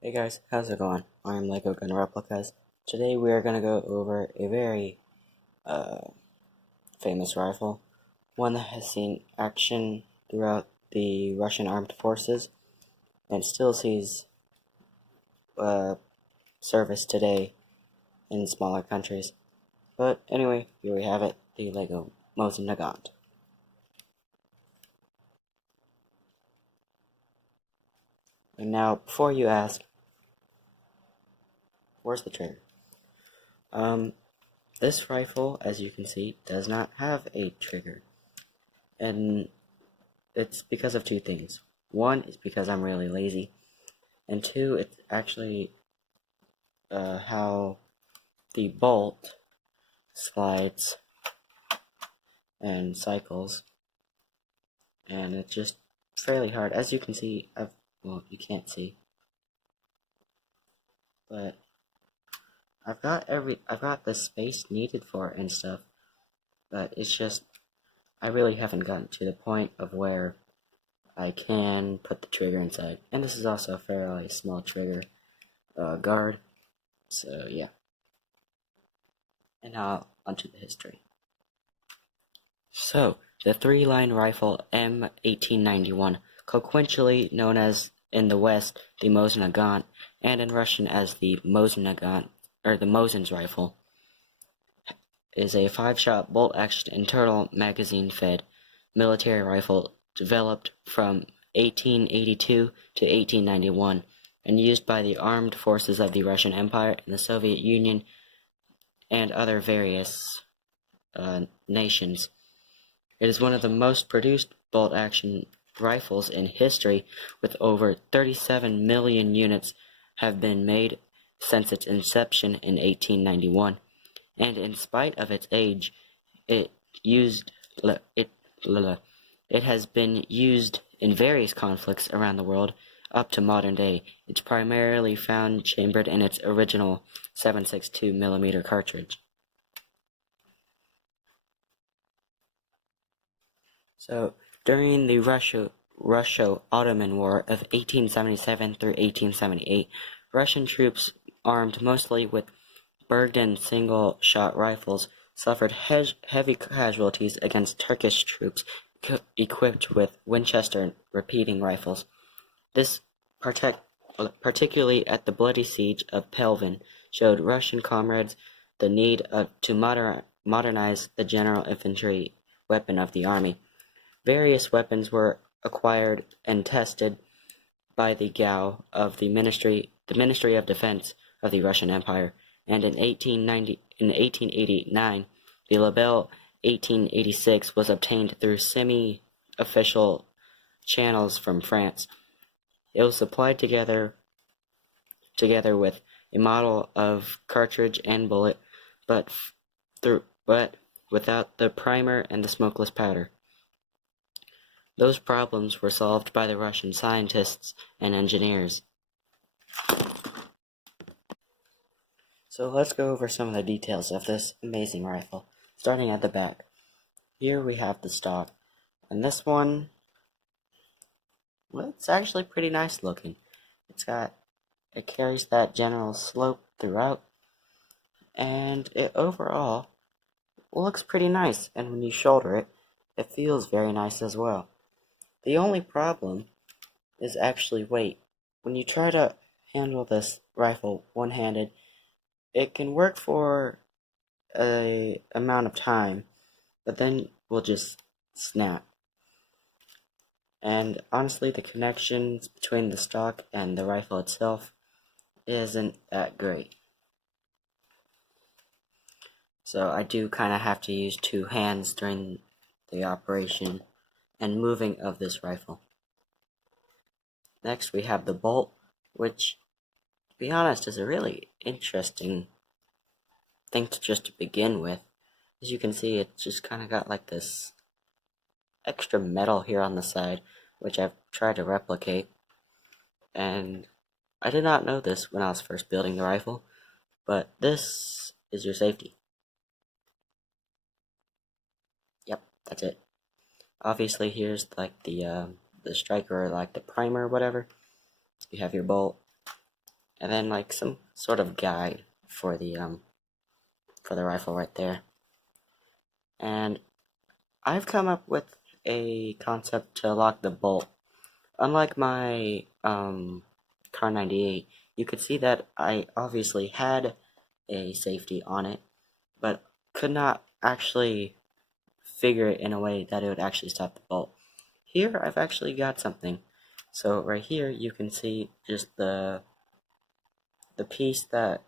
Hey guys, how's it going? I'm Lego Gun Replicas. Today we are going to go over a very famous rifle, one that has seen action throughout the Russian armed forces and still sees uh, service today in smaller countries. But anyway, here we have it, the Lego Mosin Nagant. And now, before you ask, where's the trigger? This rifle, as you can see, does not have a trigger. And it's because of two things. One is because I'm really lazy, and two, it's actually how the bolt slides and cycles, and it's just fairly hard. As you can see, well, you can't see, but I've got the space needed for it and stuff, but it's just I really haven't gotten to the point of where I can put the trigger inside. And this is also a fairly small trigger guard, so yeah. And now onto the history. So, the three-line rifle M1891, colloquially known as in the West the Mosin Nagant, and in Russian as the Mosin Nagant, or the Mosin's rifle, is a 5-shot bolt-action internal magazine-fed military rifle developed from 1882 to 1891 and used by the armed forces of the Russian Empire and the Soviet Union and other various nations. It is one of the most produced bolt-action rifles in history, with over 37 million units have been made since its inception in 1891. And in spite of its age, it has been used in various conflicts around the world up to modern day. It's primarily found chambered in its original 7.62mm cartridge. So, during the Russo-Ottoman War of 1877 through 1878, Russian troops, armed mostly with Bergden single-shot rifles, suffered heavy casualties against Turkish troops equipped with Winchester repeating rifles. This, particularly at the bloody siege of Pelvin, showed Russian comrades the need to modernize the general infantry weapon of the army. Various weapons were acquired and tested by the GAU of the Ministry of Defense of the Russian Empire, and in 1889, the Label 1886 was obtained through semi-official channels from France. It was supplied together with a model of cartridge and bullet, but without the primer and the smokeless powder. Those problems were solved by the Russian scientists and engineers. So let's go over some of the details of this amazing rifle, starting at the back. Here we have the stock, and this one, well, it's actually pretty nice looking. It carries that general slope throughout, and it overall looks pretty nice, and when you shoulder it, it feels very nice as well. The only problem is actually weight. When you try to handle this rifle one-handed, it can work for a amount of time, but then will just snap. And honestly, the connections between the stock and the rifle itself isn't that great. So I do kind of have to use two hands during the operation and moving of this rifle. Next we have the bolt, which, to be honest, is a really interesting thing to begin with. As you can see, it's just kind of got like this extra metal here on the side, which I've tried to replicate. And I did not know this when I was first building the rifle, but this is your safety. Yep, that's it. Obviously, here's like the striker, or like the primer or whatever. You have your bolt, and then like some sort of guide for the rifle right there. And I've come up with a concept to lock the bolt. Unlike my Car 98, you could see that I obviously had a safety on it, but could not actually figure it in a way that it would actually stop the bolt. Here, I've actually got something. So right here, you can see just the piece that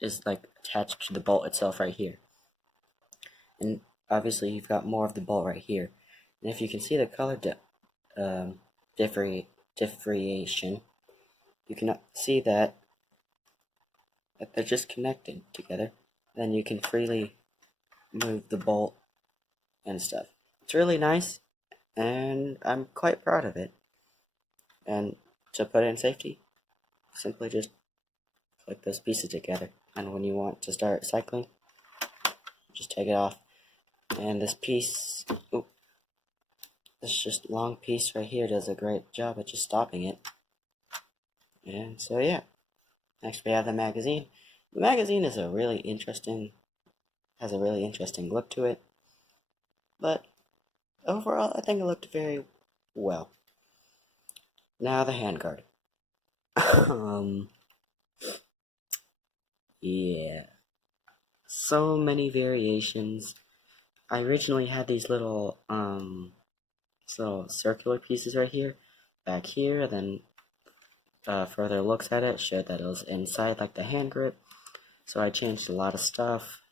is like attached to the bolt itself right here. And obviously, you've got more of the bolt right here. And if you can see the color differentiation, you can see that they're just connected together. Then you can freely move the bolt and stuff. It's really nice, and I'm quite proud of it. And to put it in safety, simply just click those pieces together. And when you want to start cycling, just take it off. And this piece, this just long piece right here does a great job at just stopping it. And so yeah, next we have the magazine. The magazine is has a really interesting look to it, but overall I think it looked very well. Now the handguard. Yeah, so many variations. I originally had these little circular pieces right here, back here, then further looks at it showed that it was inside like the hand grip, so I changed a lot of stuff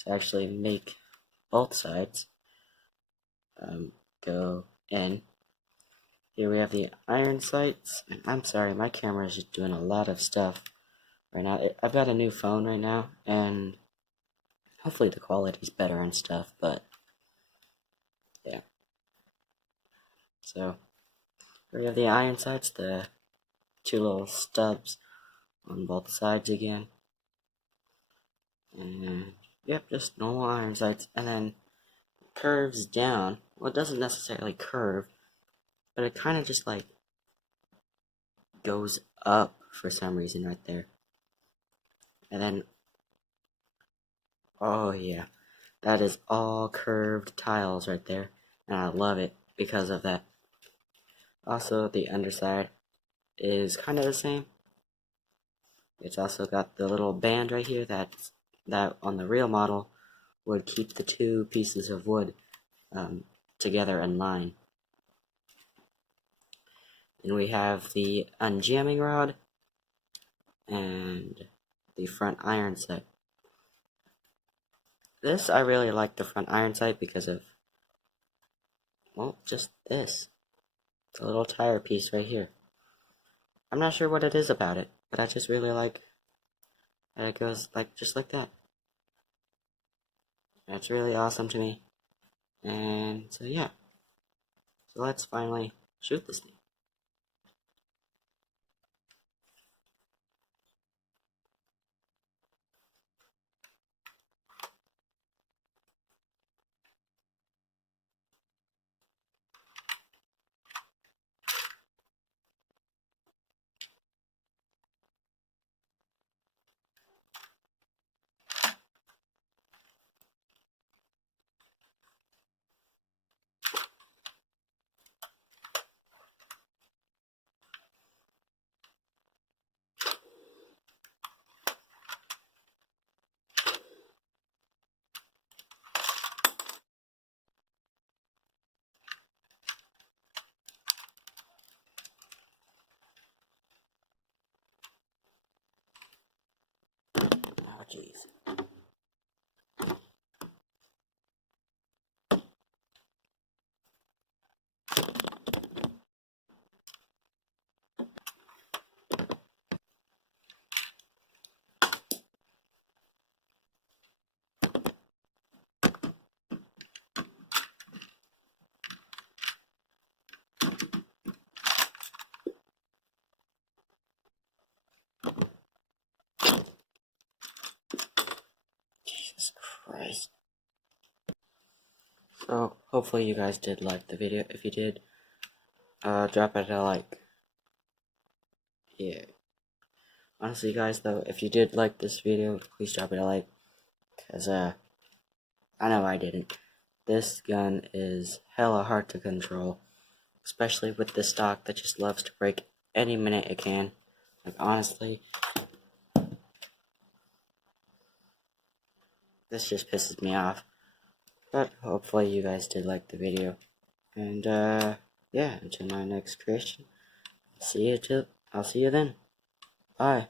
to actually make both sides go in. Here we have the iron sights. I'm sorry, my camera is just doing a lot of stuff right now. I've got a new phone right now, and hopefully the quality is better and stuff, but yeah. So here we have the iron sights, the two little stubs on both sides again. And yep, just normal iron sights, and then curves down. Well, it doesn't necessarily curve, but it kind of just like goes up for some reason right there. And then, oh yeah, that is all curved tiles right there, and I love it because of that. Also, the underside is kind of the same. It's also got the little band right here that on the real model would keep the two pieces of wood together in line. And we have the unjamming rod and the front iron sight. This, I really like the front iron sight because of, well, just this. It's a little tire piece right here. I'm not sure what it is about it, but I just really like that it goes like just like that. That's really awesome to me. And so yeah. So let's finally shoot this thing. Oh jeez. Jesus Christ. So, hopefully you guys did like the video. If you did, drop it a like. Yeah. Honestly, guys, though, if you did like this video, please drop it a like, because, I know I didn't. This gun is hella hard to control, especially with this stock that just loves to break any minute it can. Like, honestly, this just pisses me off. But hopefully you guys did like the video. And, yeah, until my next creation, I'll see you then. Bye.